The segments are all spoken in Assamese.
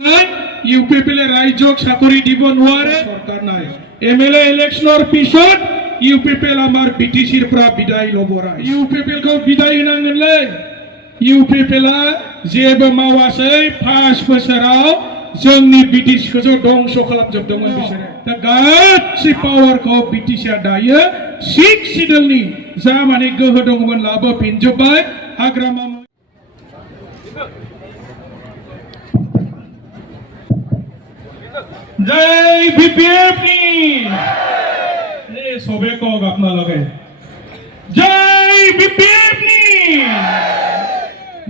ইউপিপিএল ৰাজ্যক চাকৰি দিব নোৱাৰে চৰকাৰ নাই এমএলএ ইলেকশ্যনৰ পিছত ইউপিপিএল আমাৰ বিটিচিৰ পৰা বিদায় ল'ব ইউপিপিএল खौ বিদায় होनांगोनलै ইউপিপিএल जेबो मावासै 5 बोसोराव जोंनि बिटिसिखौ दंस खालामजोबदोंमोन बिसोरो दा गासै पावारखौ बिटिसिआ दायो 6 सिडलनि जा माने गोहो दंमोन लाबोफिनजोब्बाय हाग्रामा जय बीपीएफ सबे कौक अपना लगे जय बीपीएफ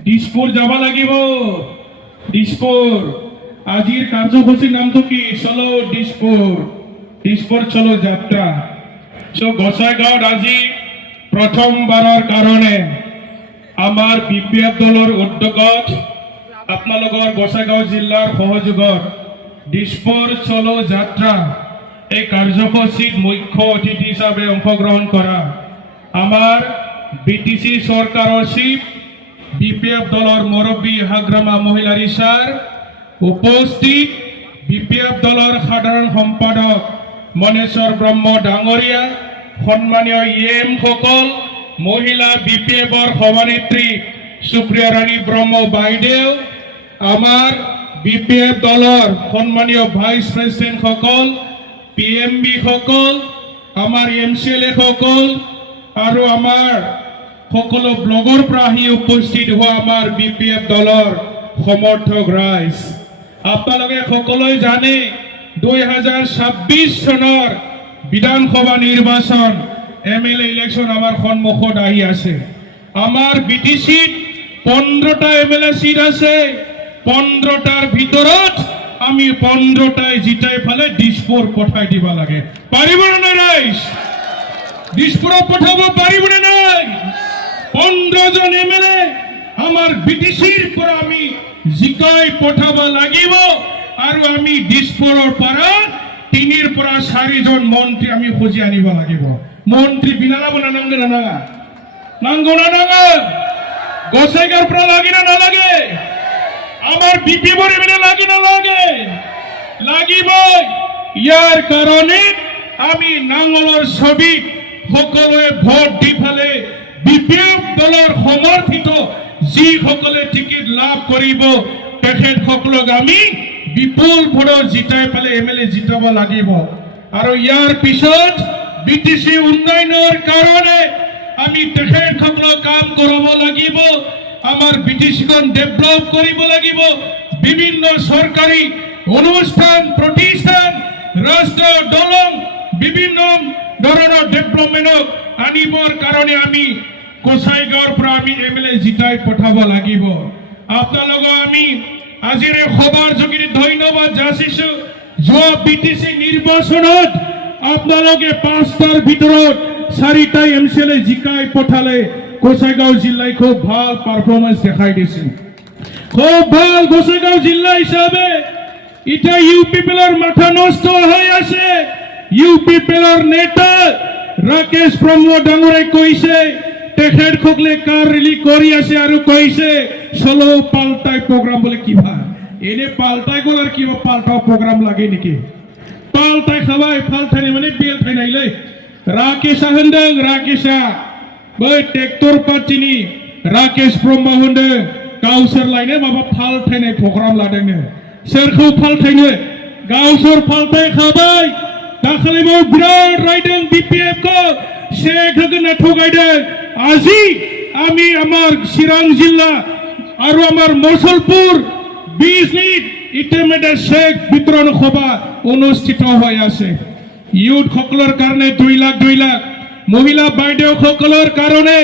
दिसपुर जाबा লাগিব दिसपुर আজিৰ কাৰ্যসূচীৰ নামটো কি চলো দিছপুৰ চলো যাত্ৰা গোসাইগাঁৱত আজি প্ৰথমবাৰৰ কাৰণে আমাৰ বিপিএফ দলৰ উদ্যোগত আপোনালোকৰ গোসাইগাঁও জিলাৰ সহযোগত দিছপুৰ চলো যাত্ৰা এই কাৰ্যসূচীত মুখ্য অতিথি হিচাপে অংশগ্ৰহণ কৰা আমাৰ বিটিসি সৰকাৰেৰ চিফ বিপিএফ দলেৰ মুৰব্বী হাগ্ৰামা মহিলা ৰিসাৰ উপস্থিত বিপিএফ দলেৰ সাধাৰণ সম্পাদক মনেশ্বৰ ব্ৰহ্ম ডাঙৰীয়া সম্মানীয় ইএম সকল মহিলা বিপিএফৰ সভানেত্ৰী সুপ্ৰিয়া ৰাণী ব্ৰহ্ম বাইদেউ আমাৰ বিপিএফ দলেৰ সম্মানীয় ভাইস প্ৰেসিডেন্ট সকল পিএমবি সকল আমাৰ এমসিএলএ সকল আৰ আমাৰ সকল ব্লগৰ পৰা আহি উপস্থিত হোৱা আমাৰ বিপিএফ দলৰ সমৰ্থক ৰাইজ আপোনালোকে সকলোৱে জানে 2026 চনৰ বিধানসভা নিৰ্বাচন এমএলএ ইলেকশন আমাৰ সন্মুখত আহি আছে আমাৰ বিটিসিত 15টা এমএলএ সিট আছে 15টাৰ ভিতৰত আমি 15টাই জিতাই ফেলে দিছপুৰ পঠাই দিব লাগে পাৰিব না ৰাইজ দিছপুৰ পঠাব পাৰিব না নাই 15 জন এমএলএ আমাৰ বিটিসিৰ পৰা আমি জিকাই পঠাব লাগিব আৰু আমি দিছপুৰৰ পৰা 3ৰ পৰা 4 জন মন্ত্ৰী আমি খুজি আনিব লাগিব মন্ত্ৰী বিনালাব না নাংগো না গোসাইগাঁৱৰ পৰা লাগি না নালাগে আমাৰ বিপিএফৰ এমএলএ লাগি না লাগিব ইয়াৰ কাৰণে আমি নাঙলৰ ছবিত সকলোৱে ভোট দি ফেলে বিপিএফ দলৰ সমৰ্থিত যি সকলে টিকিট লাভ কৰিব তেখেত সকলক আমি বিপুল ভোটত জিতাই ফেলে এমএলএ জিতাব লাগিব আৰু ইয়াৰ পিছত বিটিসি উন্নয়নৰ কাৰণে আমি তেখেত সকলক কাম কৰাব লাগিব আমাৰ বিটিসিখন ডেভেলপ কৰিব লাগিব বিভিন্ন সৰকাৰি অনুষ্ঠান প্ৰতিষ্ঠান ৰাষ্ট্ৰ দলং বিভিন্ন ধৰনেৰ ডেভেলপমেন্ট আনিবৰ কাৰণে আমি গোসাইগাঁৱৰ পৰা আমি এমএলএ জিতাই পঠাব লাগিব আপোনালোকক আমি আজিৰ খবৰ যোগেদি ধন্যবাদ যাচিছো যোৱা বিটিসি নিৰ্বাচনত আপোনালোকে 5টাৰ ভিতৰত 4টা এমএলএ জিকাই পঠালে গোসাইগাঁও জিলায় খুব ভাল পাৰফৰমেন্স দেখাই দিছে খুব ভাল গোসাইগাঁও জিলা হিসাবে এটা ইউপিপিএলৰ মাথা নষ্ট হৈ আছে ইউপিপিএলৰ নেতা ৰাকেশ ব্ৰহ্ম ডাঙৰে কৈছে তেখেত সকলে কাৰ ৰেলি কৰি আছে আৰু কৈছে চলো পাল্টাই প্ৰগ্ৰাম বলে কিবা এনে পাল্টাই গল আর কিবা পাল্টাও প্রোগ্রাম লাগে নেকি পাল্টাই খাবাই পাল্টাই মানে বেল থাই নাইলে রাকেশ হন্দং রাকেশা बै ट्रेक्टर पार्टीनि राकेश ब्रह्म होनदों गावसोर लायनो माबा फालथायनाय प्रग्राम लादोंनो सोरखौ फालथायनो गावसोर फालथायखाबाय दाखालिबो बिराद रायदों बिपिएफ खौ शेख होगोनना थगायदों আজি আমি আমার চিরাং জিলা আর আমার মসলপুর 20 মিনিট ইতিমধ্যে শেখ বিতরণ সভা অনুষ্ঠিত হৈ আছে ইউথ সকলৰ কাৰণে 2 লাখ মহিলা বাইদেউ সকলৰ কাৰণে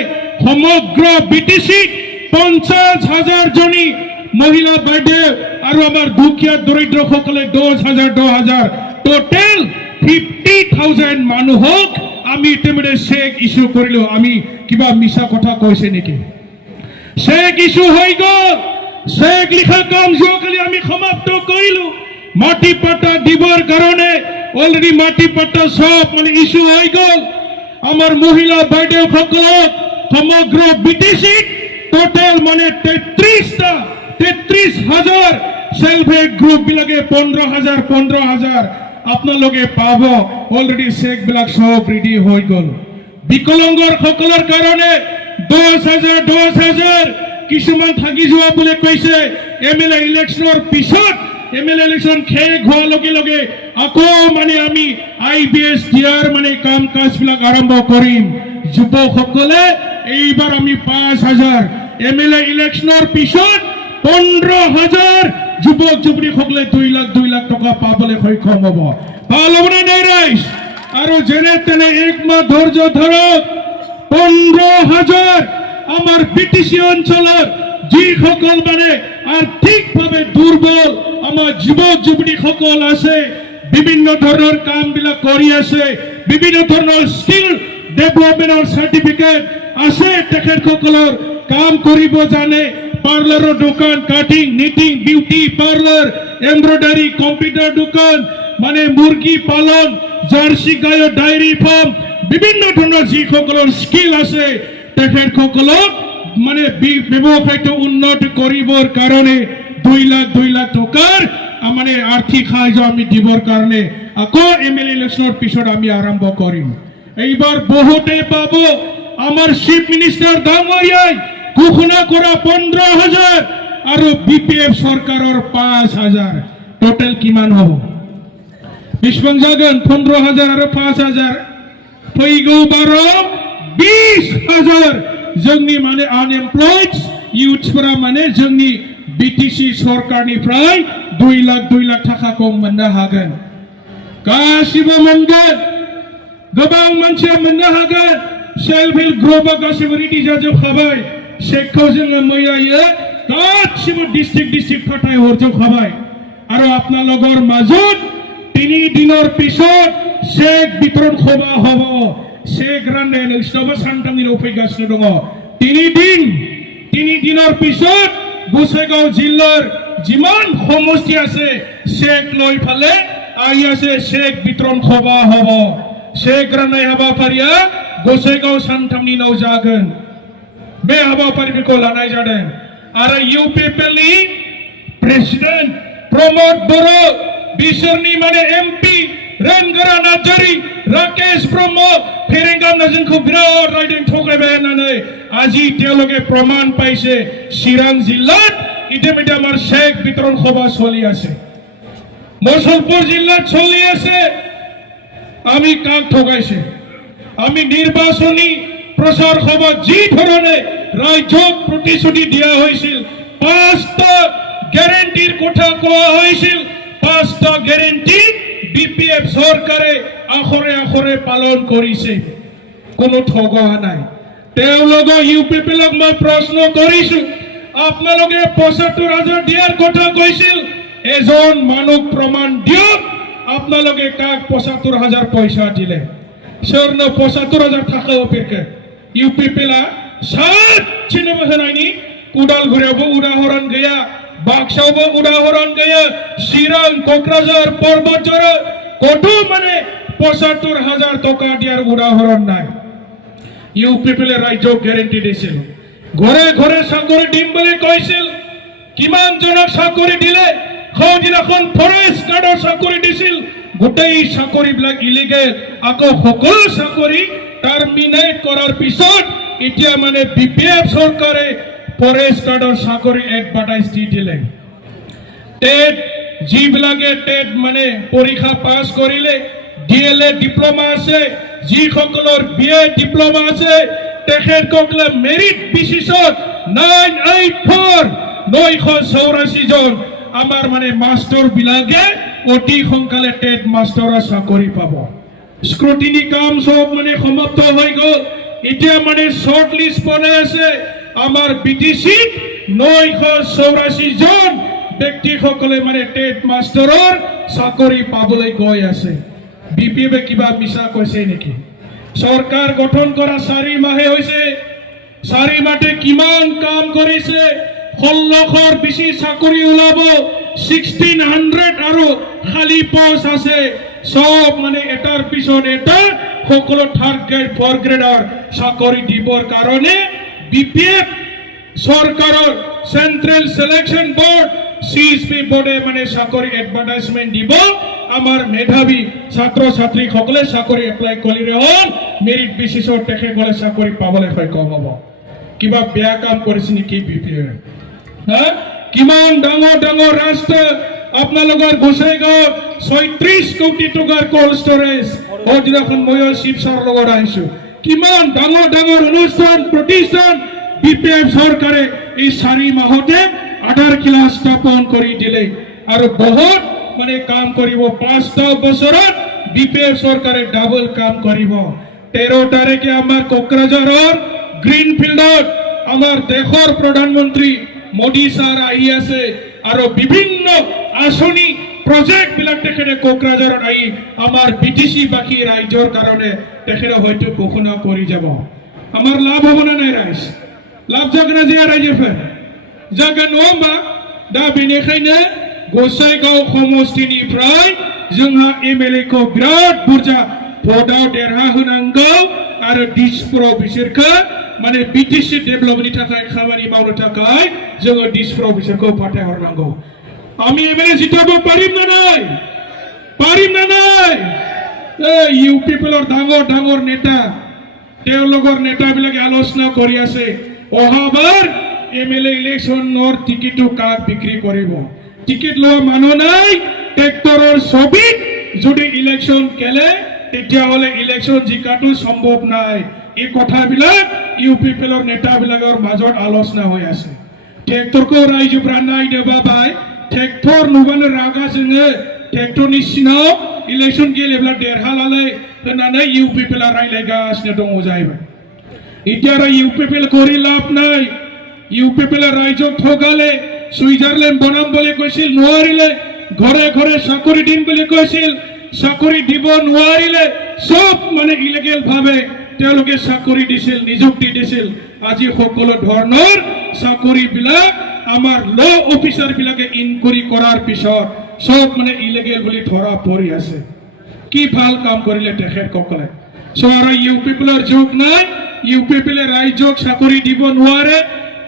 সমগ্ৰ বিটিসি 50,000 জনী মহিলা বাইদেউ আৰু আমাৰ দুখীয়া দৰিদ্ৰ সকলে 10,000 টোটাল 50,000 মানুহক আমি ইতিমধ্যে চেক ইস্যু কৰিলো আমি কিবা মিছা কথা কৈছে নেকি চেক ইস্যু হৈ গল চেক লিখা কাম যোৱাকালি আমি সমাপ্ত কৰিলো মাটি পাটা দিবৰ কাৰণে অলৰেডি মাটি পাটা সব মানে ইস্যু হৈ গল আমার মহিলা বাইদেউ সকলক সমগ্র বিটিসি টোটাল মানে 33,000 সেলফ হেল্প গ্রুপ বিলাকে 15,000 আপোনালোকে পাব অলরেডি চেক বিলাক সব রেডি হৈ গল বিকলংগৰ সকলৰ কাৰণে 10,000 কিছুমান থাকি যোৱা বুলি কৈছে এমএলএ ইলেকশনৰ পিছত এমএলএ ইলেকশন শেষ হোৱাৰ লগে লগে আকৌ মানে আমি আইবিএস দিয়াৰ মানে কাম কাজ বিলাক আৰম্ভ কৰিম যুৱকসকলে এইবাৰ আমি 5,000 এমএলএ ইলেকশনৰ পিছত 15,000 যুৱক যুৱতীসকলে 2 লাখ টকা পাবলৈ সক্ষম হ'ব ভাল হ'বনে নাই ৰাইজ আৰু যেনে তেনে এক মাহ ধৈৰ্য ধৰক 15,000 আমাৰ বিটিসি অঞ্চলত যিসকল মানে আৰ্থিকভাৱে দুৰ্বল আমাৰ যুৱক যুৱতীসকল আছে বিভিন্ন ধৰণৰ কাম বিলাক কৰি আছে বিভিন্ন ধৰণৰ স্কিল ডেভেলপমেন্টৰ সাৰ্টিফিকেট আছে তেখেতসকলৰ কাম কৰিব জানে পাৰ্লাৰৰ দোকান cutting knitting beauty parlour embroidery computer দোকান মানে মুৰ্গী পালন জাৰ্সি গায়ৰ ডায়েৰী ফাৰ্ম বিভিন্ন ধৰণৰ যিসকলৰ স্কিল আছে তেখেতসকলক মানে ব্যৱসায়টো উন্নত কৰিবৰ কাৰণে 2 লাখ টকাৰ মানে আৰ্থিক সাহায্য আমি দিবৰ কাৰণে আকৌ এমএলএ ইলেকশনৰ পিছত আমি আৰম্ভ কৰিম এইবাৰ বহুতে পাব আমাৰ চিফ মিনিষ্টাৰ ডাঙৰীয়াই ঘোষণা কৰা 15,000 আৰু বিপিএফ চৰকাৰৰ 5,000 টোটাল কিমান হ'ব বিশ্বং জাগন 15,000 আৰু 5,000 फैगौ बाराव 20,000 जोंनि माने अनएमप्लयड इउथ्सफोरा माने जोंनि बिटिसि सरकारनिफ्राय 2 लाख थाखाखौ मोननो हागोन गासिबो मोनगोन गोबां मानसिया मोननो हागोन सेल्फ हेल्प ग्रुपआ गासिबो रेडि जाजोबखाबाय चेकखौ जोङो मैयायो गासिबो डिस्ट्रिक्ट फाथाय हरजोबखाबाय आरो আপোনালোকৰ মাজত 3 দিনৰ পিছত চেক বিতৰণ খোৱা হ'ব চেক ৰান্ধে নৈষ্ণৱ সান্তামনিৰ অপেক্ষাগাৰত দङ 3 দিনৰ পিছত গোসাইগাঁও জিলাৰ যিমান সমষ্টি আছে চেক লৈ ফালে আহি আছে চেক বিতৰণ খোৱা হ'ব চেক ৰান্ধে हाबाफारिया গোসাইগাঁও सानथामनियाव जागोन बे हाबाफारिखौ लानाय जादों आरो इउपिपिएलनि प्रेसिडेन्ट प्रमोद बर' बिसोरनि माने एमपि रेंगोरा नार्जारी राकेश ब्रह्म फेरेंगा जोंखौ बिराद रायदों थगायबाय होननानै আজি তেওঁলোকে প্ৰমাণ পাইছে চিৰাং জিলাত ইতিমধ্যে আমাৰ চেক বিতৰণ সভা চলি আছে মুছলপুৰ জিলাত চলি আছে আমি কাক ঠগাইছে আমি নিৰ্বাচনী প্ৰচাৰ সভা যি ধৰণে ৰাজ্যক প্ৰতিশ্ৰুতি দিয়া হৈছিল 5টা গ্যাৰান্টিৰ কথা কোৱা হৈছিল 5টা গ্যাৰান্টি বিপিএফ চৰকাৰে আখৰে পালন কৰিছে কোনো ঠগোৱা নাই তেওঁলোকক ইউপিপিএলক মই প্ৰশ্ন কৰিছো আপোনালোকে 75,000 দিয়াৰ কথা কৈছিল এজন মানুহ প্ৰমাণ দিয়ক আপোনালোকে কাক 75,000 পইচা দিলে স্বৰ্ণ 75,000 টাকা অপেক্ষা ইউপিপিএলआ सात चिन्ह होनायनि उदालगुरियावबो उदाहरण गैया बाक्सायावबो उदाहरण गैया चिरां क'क्राझार परबतजरा कत माने 75,000 टका दियार उदाहरण নাই ইউপিপিএল ৰাজ্যক গ্যাৰান্টি দিছিল ঘৰে ঘৰে চাকৰি দিম বুলি কৈছিল কিমান জনক চাকৰি দিলে খৌদিনাখন ফৰেষ্ট গাৰ্ডৰ চাকৰি দিছিল গোটেই চাকৰিবিলাক ইলিগেল আকৌ সকলো চাকৰি টাৰ্মিনেট কৰাৰ পিছত এতিয়া মানে বিপিএফ চৰকাৰে ফৰেষ্ট গাৰ্ডৰ চাকৰি এডভাৰটাইজ দি দিলে টেট যিবিলাকে টেট মানে পৰীক্ষা পাছ কৰিলে ডিএলএ ডিপ্লোমা আছে যিসকলৰ বিএ ডিপ্লোমা আছে তেখেতসকলে মেৰিট বেচিছত 984 জন আমাৰ মানে মাস্টাৰ বিলাকে অতি সোনকালে টেট মাস্টাৰৰ চাকৰি পাব স্ক্ৰুটিনি কাম সব মানে সমাপ্ত হৈ গ'ল এতিয়া মানে শৰ্ট লিষ্ট বনাই আছে আমাৰ বিটিসি 984 জন ব্যক্তিসকলে মানে টেট মাস্টাৰৰ চাকৰি পাবলৈ গৈ আছে বিপিএফে কিবা মিছা কৈছে নেকি সৰকাৰ গঠন কৰা 4 মাহে হইছে 4 মাহে কিমান কাম কৰিছে 16,000 বেছি চাকৰি ওলাব 1600 আৰু খালি পোষ্ট আছে সব মানে এটাৰ পিছত এটা সকলো থাৰ্ড গ্ৰেড ফ'ৰ্থ গ্ৰেডৰ চাকৰি দিবৰ কাৰণে বিপিএফ সৰকাৰৰ সেন্ট্ৰাল সিলেকশন বোৰ্ড CSP বোৰ্ডে মানে চাকৰি এডভাৰটাইজমেন্ট দিব আমাৰ মেধাৱী ছাত্ৰ ছাত্ৰীসকলে চাকৰি এপ্লাই কৰিলে হ'ল মেৰিট বেচিছত তেখেতসকলে চাকৰি পাবলৈ সক্ষম হ'ব কিবা বেয়া কাম কৰিছে নেকি বিপিএ কিমান ডাঙৰ ডাঙৰ ৰাষ্ট্ৰ আপোনালোকৰ গোসাইগাঁৱত 36 কোটি টকাৰ কোল্ড ষ্টৰেজ অধিৰাখন মই শিৱসাগৰ লগত আহিছো কিমান ডাঙৰ ডাঙৰ অনুষ্ঠান প্ৰতিষ্ঠান বিপিএফ চৰকাৰে এই 4 মাহতে আধাৰ ক্লাস স্থাপন কৰি দিলে আৰু বহুত মানে কাম কৰিব 5টা বছৰত বিপিএফ চৰকাৰে ডাবল কাম কৰিব 13 তাৰিখে আমাৰ কোকৰাঝাৰৰ গ্ৰীণ ফিল্ডত আমাৰ দেশৰ প্ৰধানমন্ত্ৰী মোদী ছাৰ আহি আছে আৰু বিভিন্ন আঁচনি প্ৰজেক্ট বিলাক তেখেতে কোকৰাঝাৰত আহি আমাৰ বিটিসি বাকি ৰাজ্যৰ কাৰণে তেখেতে হয়তো ঘোষণা কৰি যাব আমাৰ লাভ হ'ব না নাই ৰাইজ লাভ জাগনা যে ৰাইজে जागोन नङा होमबा दा बेनिखायनो गसाइगाव समष्टिनिफ्राय जोंहा एमएलए खौ बिराद बुरजा भटआव देरहा होनांगौ आरो दिसपुराव बिसोरखौ माने बिटिसि डेभेलपमेन्टनि थाखाय खामानि मावनो थाखाय जोङो दिसपुराव बिसोरखौ फाथायहरनांगौ আমি এমএলএ জিতাব পাৰিম না নাই ইউ পিপলৰ ডাঙৰ ডাঙৰ নেতা তেওঁলোকৰ নেতাবিলাকে আলোচনা কৰি আছে অহাবাৰ এমএলএ ইলেকশনৰ টিকেট কাক বিক্ৰী কৰিব টিকেট লোৱা মানুহ নাই ট্ৰেক্টৰৰ ছবিত যদি ইলেকশন খেলে তেতিয়া হলে ইলেকশন জিকাটো সম্ভৱ নাই এই কথাবিলাক ইউপিপিএলৰ নেতাবিলাকৰ মাজত আলোচনা হৈ আছে ট্ৰেক্টৰকো ৰাইজফोरा नायनोबा बाय ट्रेक्टर नुबानो रागा जोङो ट्रेक्टरनि सिङाव इलेक्शन गेलेब्ला देरहालालै होननानै इउपिपिएलआ रायलायगासिनो दङ जाहैबाय এতিয়া ইউপিপিएल কৰি লাভ নাই ইউপিপিএল ৰাইজক ঠগালে সুইজাৰলেণ্ড বনাম বুলি কৈছিল নোৱাৰিলে ঘৰে ঘৰে চাকৰি দিম বুলি কৈছিল চাকৰি দিব নোৱাৰিলে সব মানে ইলিগেল ভাবে তেওঁলোকে চাকৰি দিছিল নিযুক্তি দিছিল আজি সকলো ধৰণৰ চাকৰি বিলাক আমাৰ ল অফিচাৰ বিলাকে ইনকুৱাৰী কৰাৰ পিছত সব মানে ইলিগেল বুলি ধৰা পৰি আছে কি ভাল কাম কৰিলে তেখেতসকলে সৰা ইউপিপিএলৰ যোগ নাই ইউপিপিএল ৰাইজক চাকৰি দিব নোৱাৰে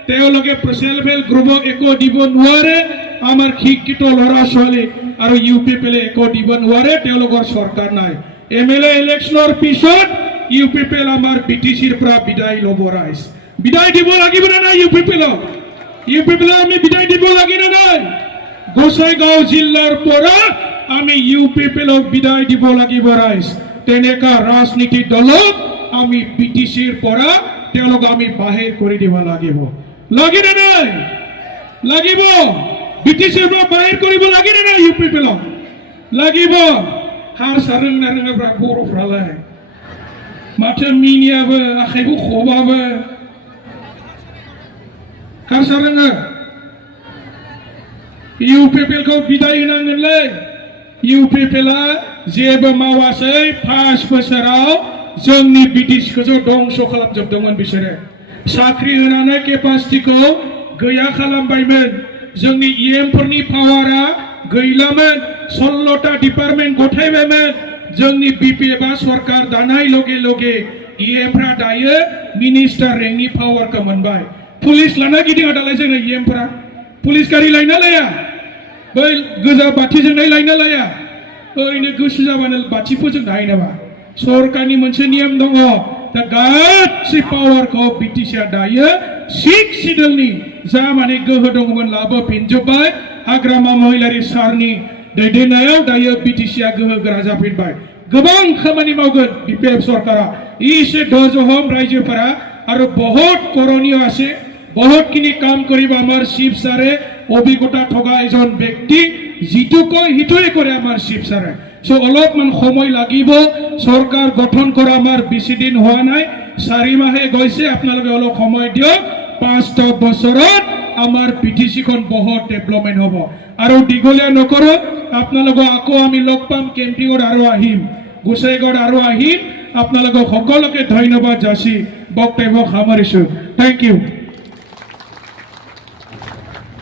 তেওঁলোকে সেলফ হেল্প গ্ৰুপক একো দিব নোৱাৰে আমাৰ শিক্ষিত ল'ৰা ছোৱালী আৰু ইউপিপিএল একো দিব নোৱাৰে তেওঁলোকৰ চৰকাৰ নাই এমএলএ ইলেকশনৰ পিছত ইউপিপিএল আমাৰ বিটিসিৰ পৰা বিদায় ল'ব ৰাইজ বিদায় দিব লাগিব না নাই ইউপিপিএল আমি বিদায় দিব লাগিব না নাই গোসাইগাঁও জিলাৰ পৰা আমি ইউপিপিএলক বিদায় দিব লাগিব ৰাইজ তেনেকা ৰাজনীতি দলক আমি বিটিসিৰ পৰা তেওঁলোক আমি বাহিৰ কৰি দিব লাগিব লাগি না নাই লাগিব বিটিসিৰ পৰা বাহিৰ কৰিব লাগি না নাই ইউপিপিএলক লাগিব हार सारं नारंगफ्रा बर'फ्रालाय माथो मिनियाबो आखाइबो खबाबो हार सारङो इउपिपिएल खौ बिदाय होनांगोनलै इउपिपिएलआ जेबो मावासै 5 बोसोराव जोंनि बिटिसिखौ दंस खालामजोबदोंमोन बिसोरो साख्रि होनानै केपासिटिखौ गैया खालामबायमोन जोंनि इएमफोरनि पावारा गैलामोन 16टा डिपार्टमेंट गथायबायमोन जोंनि बिपिएफआ सरकार दानाय लगे लगे इएमफ्रा दायो मिनिस्टार रेंकनि पावारखौ मोनबाय पुलिस लाना गिदिङा दालाय जोङो इएमफ्रा पुलिस गारि लायना लाया बै गोजा बाथिजोंनाय लायना लाया ओरैनो गोसो जाबानो बाथिफोरजों हायो नामा सरकारनि मोनसे नियम दङ दा गासै पावारखौ बिटिसिआ दायो 6 सिडलनि जा माने गोहो दङमोन लाबोफिनजोब्बाय हाग्रामा महिलारि सारनि दैदेननायाव दायो बिटिसिआ गोहो गोरा जाफिनबाय गोबां खामानि मावगोन बिपिएफ सरकारा इसे धैर्यहम रायजोफोरा आरो बहुत करणीय আছে बहुत किनि काम करिब आमार शिव सारे अभिज्ञता थगा एजन व्यक्ति जितु कय हितुए करे आमार शिव सारे सो अलपमान समय লাগিব सरकार गठन কৰা आमार बेसि दिन হোৱা নাই 4 মাহে গৈছে আপোনালোকে অলপ সময় দিয়ক 5টা বছৰত आमार बिटिसिखन बहुत डेभलपमेन्ट হ'ব আৰু দিগলিয়া নকৰো আপোনালোক আকৌ আমি লগ পাম কেম্পিংত আৰু আহিম গোসাইগাঁৱত আৰু আহিম আপোনালোক সকলোকে ধন্যবাদ যাচি বক্তব্য সামৰিছো থ্যাংক ইউ